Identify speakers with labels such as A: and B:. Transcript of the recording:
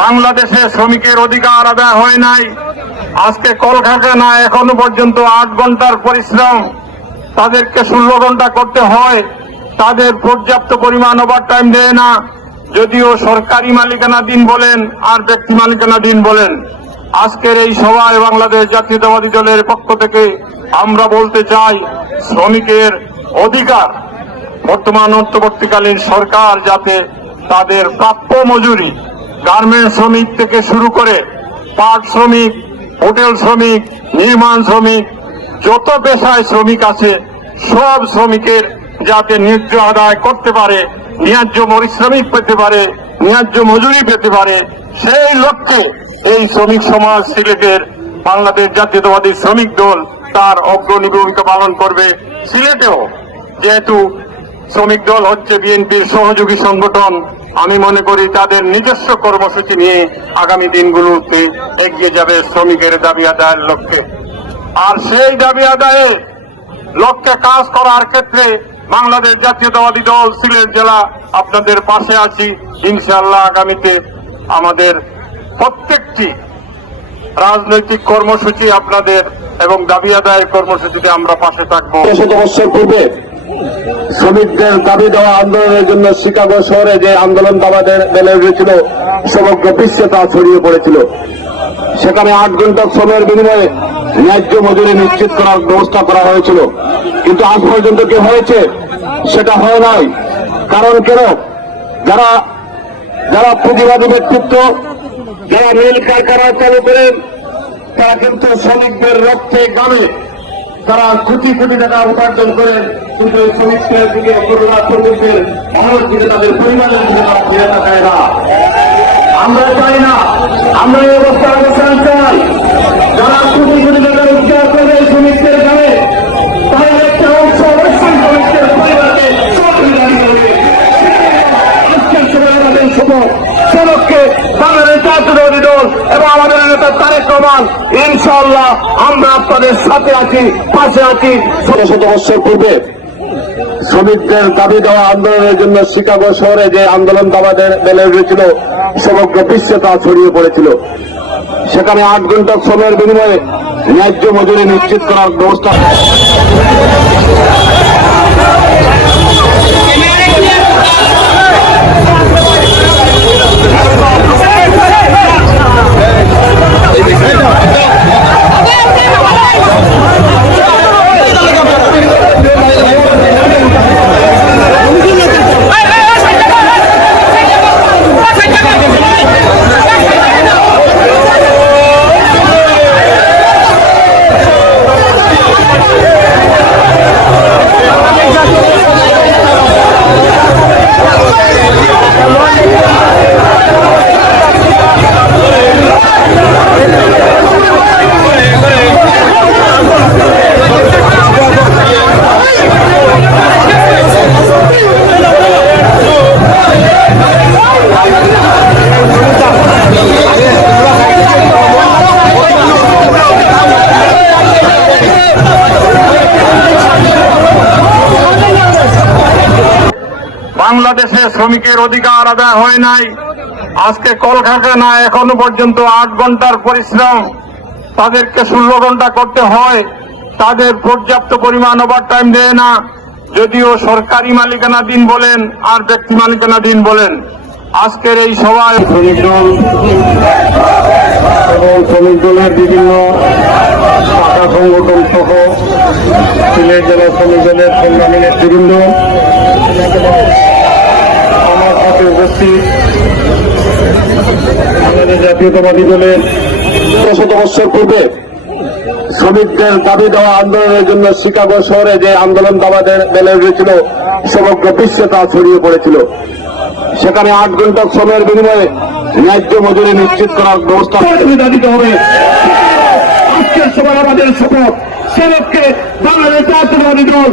A: বাংলাদেশে শ্রমিকের অধিকার আদায় হয় নাই। আজকে কলকারখানা এখনও পর্যন্ত আট ঘণ্টার পরিশ্রম তাদেরকে ষোলো ঘণ্টা করতে হয়। তাদের পর্যাপ্ত পরিমাণ ওভার টাইম দেয় না। যদিও সরকারি মালিকানা দিন বলেন, আর ব্যক্তি মালিকানা দিন বলেন। আজকের এই সভায় বাংলাদেশ জাতীয়তাবাদী দলের পক্ষ থেকে আমরা বলতে চাই, শ্রমিকের অধিকার বর্তমান অন্তর্বর্তীকালীন সরকার যাতে তাদের প্রাপ্য মজুরি গার্মেন্ট শ্রমিক থেকে শুরু করে পাট শ্রমিক, হোটেল শ্রমিক, নির্মাণ শ্রমিক, যত পেশায় শ্রমিক আছে, সব শ্রমিকের যাতে ন্যায্য আদায় করতে পারে, ন্যায্য পরিশ্রমিক পেতে পারে, ন্যায্য মজুরি পেতে পারে, সেই লক্ষ্যে এই শ্রমিক সমাজ সিলেটের বাংলাদেশ জাতীয়তাবাদী শ্রমিক দল তার অগ্রণী ভূমিকা পালন করবে সিলেটেও। যেহেতু শ্রমিক দল হচ্ছে বিএনপির সহযোগী সংগঠন। আমি মনে করি তাদের নিজস্ব কর্মসূচি নিয়ে আগামী দিনগুলোতে এগিয়ে যাবে শ্রমিকের দাবি আদায়ের লক্ষ্যে। আর সেই দাবি আদায়ে লক্ষ্যে কাজ করার ক্ষেত্রে বাংলাদেশ জাতীয়তাবাদী দল সিলেট জেলা আপনাদের পাশে আছি। ইনশাআল্লাহ আগামীতে আমাদের প্রত্যেকটি রাজনৈতিক কর্মসূচি আপনাদের এবং দাবি আদায়ের কর্মসূচিতে আমরা পাশে থাকব।
B: বছর পূর্বে শ্রমিকদের দাবি দেওয়া আন্দোলনের জন্য শিকাগো শহরে যে আন্দোলন দাবাদের বেলে উঠেছিল, সমগ্র বিশ্বে তা ছড়িয়ে পড়েছিল। সেখানে আট ঘণ্টা শ্রমের বিনিময়ে ন্যায্য মজুরি নিশ্চিত করার ব্যবস্থা করা হয়েছিল। কিন্তু আজ পর্যন্ত কি হয়েছে, সেটা হয় নাই। কারণ কেন? যারা যারা পুঁজিবাদী ব্যক্তিত্ব, যারা মিল কারখানা চালু করেন, তারা কিন্তু শ্রমিকদের রক্তে গ্রামে তারা কোটি কোটি টাকা উপার্জন করেন কিন্তু এই শ্রমিকদের দিকে করোনা শ্রমিকদের ভারত দিকে তাদের পরিমাণের দিকে আমরা চাই না, আমরা ইনশাআল্লাহ, আমরা আপনাদের সাথে আছি, পাশে আছি। শত শত বছর পূর্বে শ্রমিকদের দাবি দেওয়া আন্দোলনের জন্য শিকাগো শহরে যে আন্দোলন দাবাদের বেলে উঠেছিল, সমগ্র বিশ্বে তা ছড়িয়ে পড়েছিল। সেখানে আট ঘণ্টা সময়ের বিনিময়ে ন্যায্য মজুরি নিশ্চিত করার ব্যবস্থা
A: বাংলাদেশে শ্রমিকের অধিকার আদায় হয় নাই। আজকে কলকারখানা এখনও পর্যন্ত আট ঘণ্টার পরিশ্রম তাদেরকে ষোলো ঘণ্টা করতে হয়। তাদের পর্যাপ্ত পরিমাণ ওভার টাইম দেয় না। যদিও সরকারি মালিকানা দিন বলেন আর ব্যক্তি মালিকানা দিন বলেন। আজকের এই সভায় শ্রমিক দল এবং শ্রমিক দলের বিভিন্ন সংগঠন সহ সিলেট জেলা শ্রমিক দলের সংগ্রামী নেতৃবৃন্দ আমার সাথে উপস্থিত বাংলাদেশ জাতীয়তাবাদী দলের
B: শত বছর পূর্বে শ্রমিকদের দাবি দেওয়া আন্দোলনের জন্য শিকাগো শহরে যে আন্দোলন দাবাদের বেলে উঠেছিল, সমগ্র বিশ্বে তা ছড়িয়ে পড়েছিল। সেখানে আট ঘণ্টা শ্রমের বিনিময়ে ন্যায্য মজুরি নিশ্চিত করার ব্যবস্থা আজকের সময় আমাদের শপথ সে লক্ষ্যে বাংলাদেশ জাতীয়তাবাদী দল